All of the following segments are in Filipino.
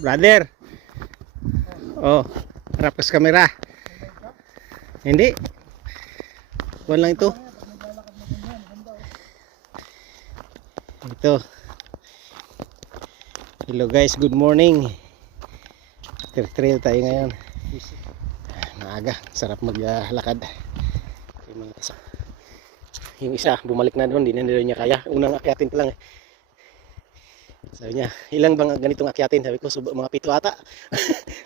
Brother. Oh, harap ka sa kamera. Hindi. Kuwan lang ito. Ito. Hello guys, good morning. Trail tayo ngayon. Maaga, sarap maglakad. Yung isa, bumalik na doon, hindi na niya kaya. Unang akyatin pa lang. Sabi niya, ilang bang ganitong akyatin? Sabi ko, mga 7 ata.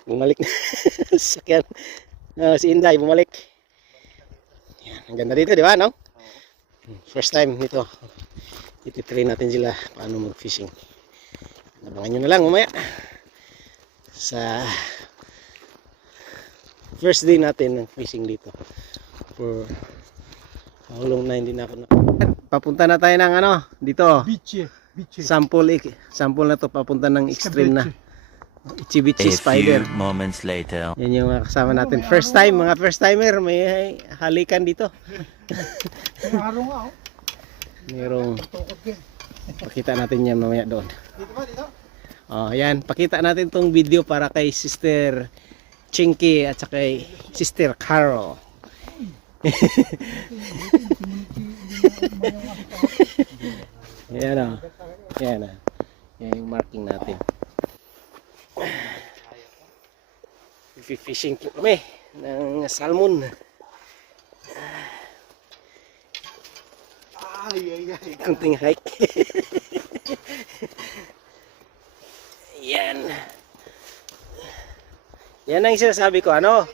Bumalik na. Sakyan. Si Inday, bumalik. Yan, ang ganda dito, di ba, no? First time nito. Ititrain natin sila paano mag-fishing. Abangan nyo na lang mamaya. Sa first day natin ng fishing dito. For how long na hindi na ako papunta na tayo ng ano, dito. Biche. Sample na to, papunta ng extreme na. Ichi-bichi spider. A few moments later. Yan yung mga kasama natin. First time, mga first timer, may halikan dito. Merong pakita natin yan mamaya doon. Oh, yan, pakita natin tong video para kay Sister Chinky at saka kay Sister Carol. Yan o. Yan o. Yan yung marking natin. Fishing po kami ng salmon. Kunting hike. Yan. Yan ang sinasabi ko, ano?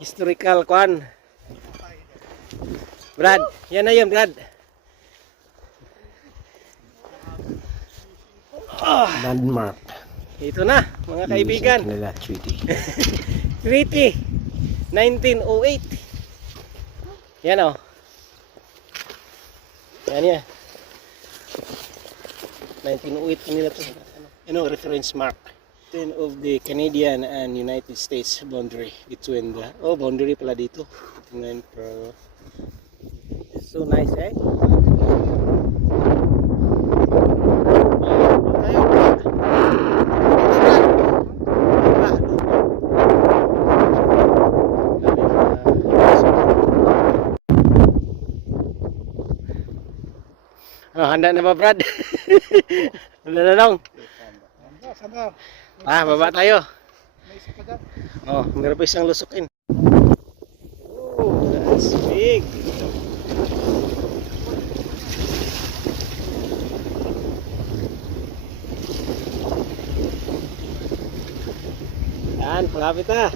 Historical kwan. Brad, yan na yun, Brad. Landmark. Ito na, mga kaibigan. Treaty 1908. Yan o. Yan yan. 1908 nila ito. Ano, reference mark. Of the Canadian and United States boundary between the boundary pala dito. Tingnan pero so nice, eh? Handa na ba, Brad? Handa na lang. Baba tayo. Oh, meron pa isang lusukin. Oh, that's big. Yan, palapit na.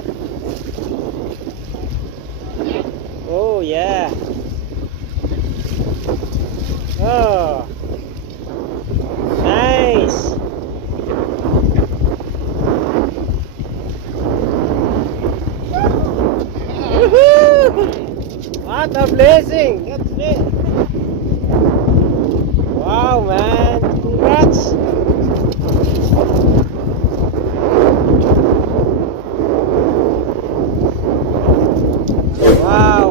Oh, yeah. Oh. Nice. What a blessing! That's it. Wow, man! Congrats! Wow!